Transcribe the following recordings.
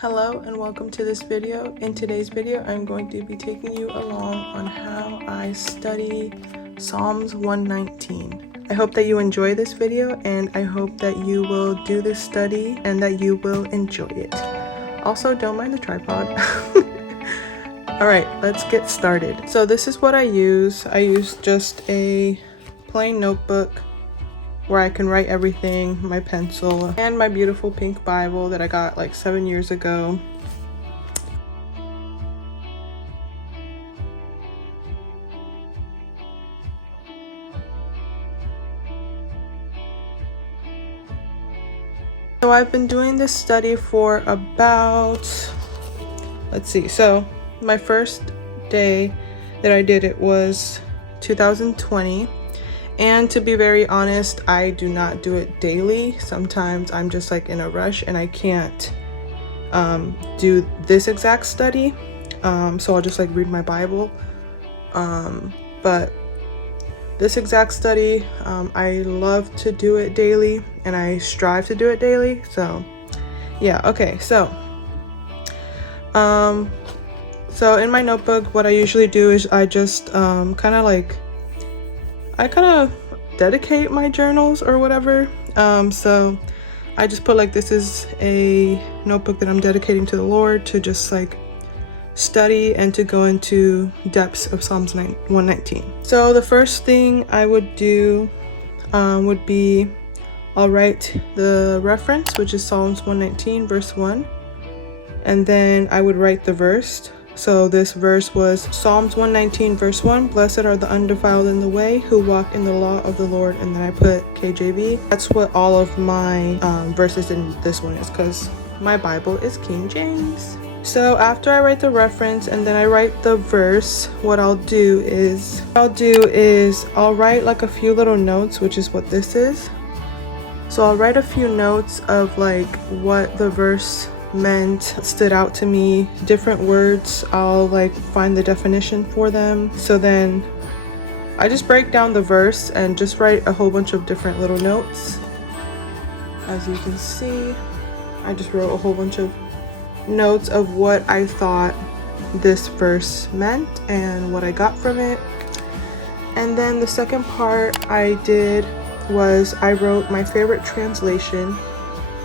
Hello and welcome to this video. In today's video, I'm going to be taking you along on how I study Psalms 119. I hope that you enjoy this video and I hope that you will do this study and that you will enjoy it. Also, don't mind the tripod. Alright, let's get started. So this is what I use. I use just a plain notebook where I can write everything, my pencil, and my beautiful pink Bible that I got like 7 years ago. So I've been doing this study for about, let's see, so my first day that I did it was 2020. And to be very honest, I do not do it daily. Sometimes I'm just like in a rush and I can't do this exact study. So I'll just like read my Bible. But this exact study, I love to do it daily and I strive to do it daily. So yeah, okay. So in my notebook, what I usually do is I just I kind of dedicate my journals or whatever. So I just put like, this is a notebook that I'm dedicating to the Lord to just like study and to go into depths of Psalms 119. So the first thing I would do would be, I'll write the reference, which is Psalms 119 verse 1. And then I would write the verse. So this verse was Psalms 119 verse 1, blessed are the undefiled in the way who walk in the law of the Lord. And then I put KJV. That's what all of my verses in this one is, because my Bible is King James. So after I write the reference and then I write the verse, what I'll do is I'll write like a few little notes, which is what this is. So I'll write a few notes of like what the verse meant, stood out to me, different words. I'll like find the definition for them. So then I just break down the verse and just write a whole bunch of different little notes. As you can see, I just wrote a whole bunch of notes of what I thought this verse meant and what I got from it. And then the second part I did was I wrote my favorite translation.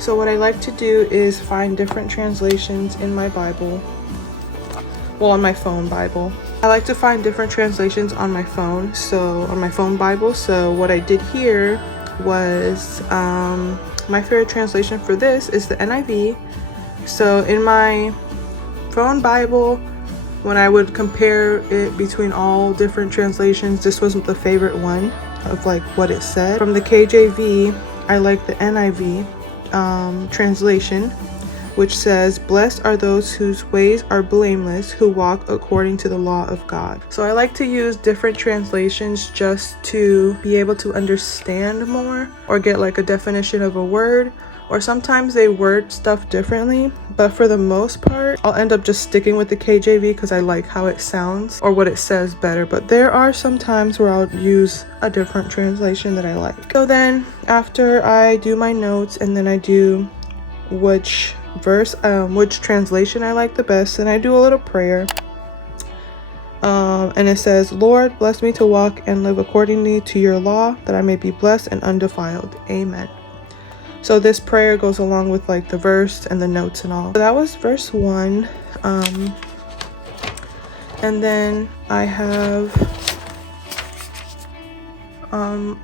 So what I like to do is find different translations in my Bible, well, on my phone Bible. I like to find different translations on my phone, so on my phone Bible. So what I did here was my favorite translation for this is the NIV. So in my phone Bible, when I would compare it between all different translations, this was the favorite one of like what it said. From the KJV, I like the NIV translation, which says, blessed are those whose ways are blameless, who walk according to the law of God. So I like to use different translations just to be able to understand more or get like a definition of a word, or sometimes they word stuff differently, but for the most part I'll end up just sticking with the KJV because I like how it sounds or what it says better. But there are some times where I'll use a different translation that I like. So then after I do my notes and then I do which translation I like the best, and I do a little prayer. And it says, Lord, bless me to walk and live accordingly to your law, that I may be blessed and undefiled. Amen. So this prayer goes along with like the verse and the notes and all. So that was verse 1. And then I have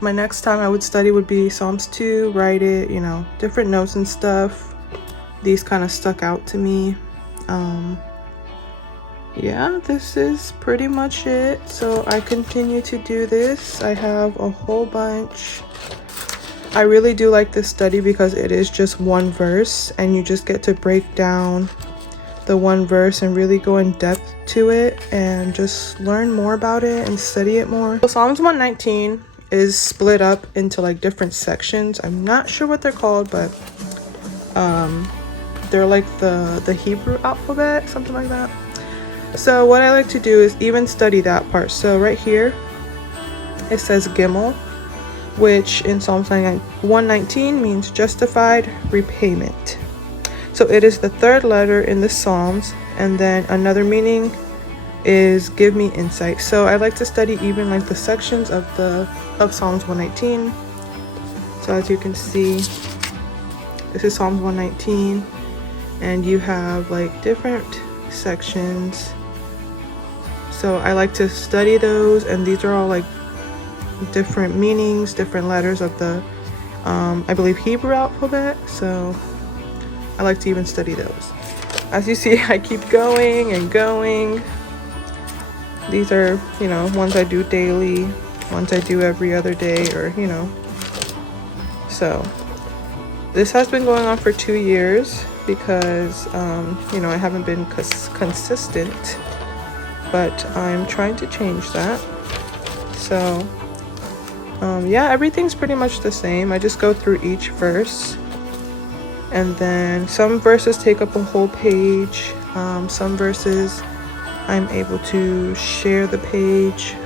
my next time I would study would be Psalms 2, write it, you know, different notes and stuff. These kind of stuck out to me. Yeah, this is pretty much it. So I continue to do this. I have a whole bunch. I really do like this study because it is just one verse and you just get to break down the one verse and really go in depth to it and just learn more about it and study it more. So Psalms 119 is split up into like different sections. I'm not sure what they're called, but they're like the Hebrew alphabet, something like that. So what I like to do is even study that part. So right here it says Gimel, which in Psalms 119 means justified repayment. So it is the third letter in the Psalms, and then another meaning is give me insight. So I like to study even like the sections of Psalms 119. So as you can see, this is Psalms 119, and you have like different sections. So I like to study those, and these are all like different meanings, different letters of the I believe Hebrew alphabet. So I like to even study those. As you see, I keep going and going. These are, ones I do daily, ones I do every other day, or so this has been going on for 2 years because I haven't been consistent, but I'm trying to change that. So yeah, everything's pretty much the same. I just go through each verse, and then some verses take up a whole page. Some verses I'm able to share the page.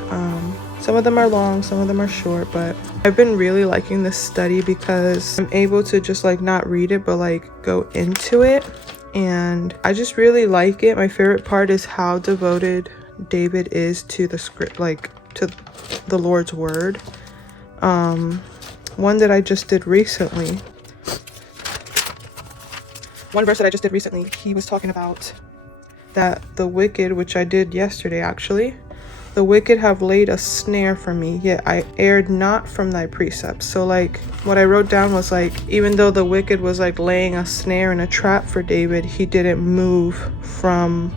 Some of them are long, some of them are short, but I've been really liking this study because I'm able to just like not read it, but like go into it, and I just really like it. My favorite part is how devoted David is to the script, like to the Lord's word. One that I just did recently, one verse that I just did recently, he was talking about that the wicked, which I did yesterday actually, the wicked have laid a snare for me, yet I erred not from thy precepts. So like what I wrote down was like, even though the wicked was like laying a snare and a trap for David, he didn't move from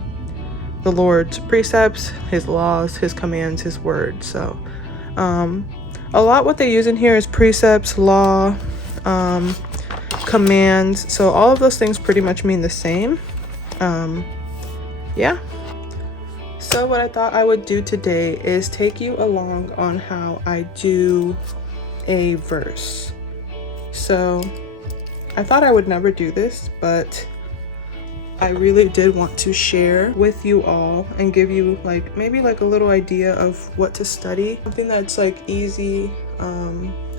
the Lord's precepts, his laws, his commands, his word. So a lot what they use in here is precepts, law, commands. So all of those things pretty much mean the same. Yeah. So what I thought I would do today is take you along on how I do a verse. So I thought I would never do this, but I really did want to share with you all and give you like maybe like a little idea of what to study. Something that's like easy,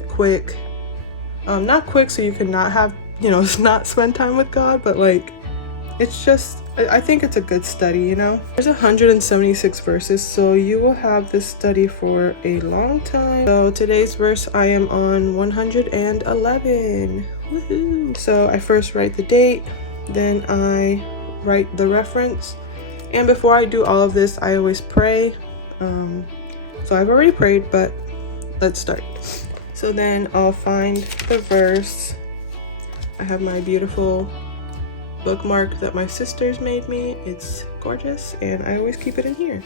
quick, not quick so you can not have, not spend time with God, but like it's just, I think it's a good study, There's 176 verses, so you will have this study for a long time. So today's verse, I am on 111. Woohoo! So I first write the date, then I write the reference, and before I do all of this, I always pray. So I've already prayed, but let's start. So then I'll find the verse. I have my beautiful bookmark that my sisters made me. It's gorgeous, and I always keep it in here,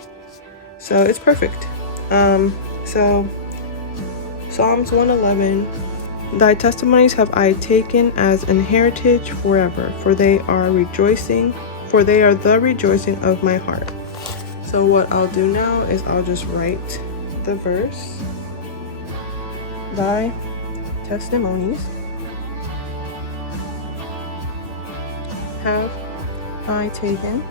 so it's perfect. So Psalms 111, thy testimonies have I taken as an heritage forever, for they are the rejoicing of my heart. So what I'll do now is I'll just write the verse. Thy testimonies have I taken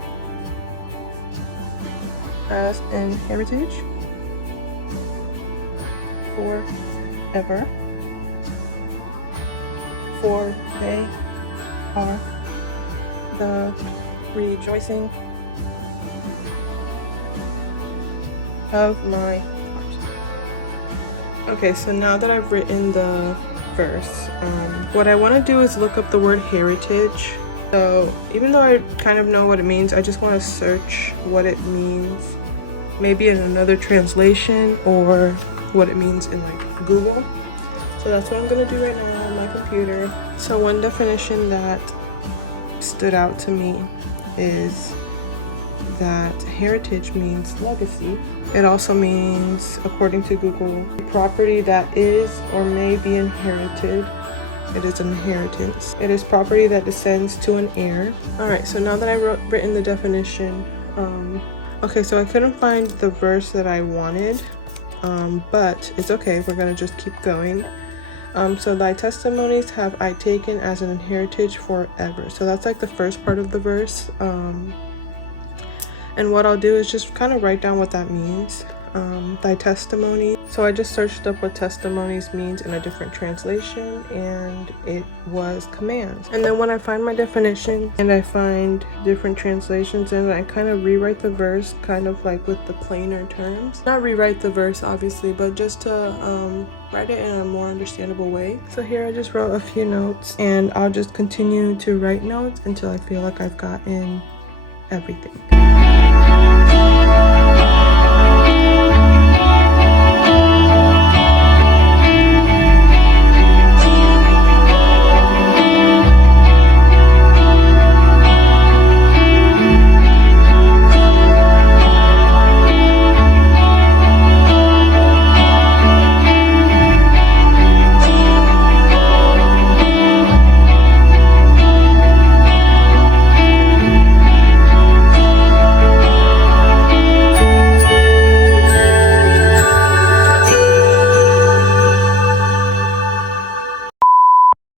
as an heritage forever, for they are the rejoicing of my heart. Okay, so now that I've written the verse, what I want to do is look up the word heritage. So even though I kind of know what it means, I just want to search what it means, maybe in another translation, or what it means in like Google. So that's what I'm going to do right now on my computer. So one definition that stood out to me is that heritage means legacy. It also means, according to Google, property that is or may be inherited. It is an inheritance. It is property that descends to an heir. Alright, so now that I've written the definition, okay, so I couldn't find the verse that I wanted, but it's okay, we're gonna just keep going. So thy testimonies have I taken as an heritage forever. So that's like the first part of the verse. And what I'll do is just kind of write down what that means. thy testimony. So I just searched up what testimonies means in a different translation, and it was commands. And then when I find my definition and I find different translations, and I kind of rewrite the verse kind of like with the plainer terms. Not rewrite the verse obviously, but just to write it in a more understandable way. So here I just wrote a few notes, and I'll just continue to write notes until I feel like I've gotten everything.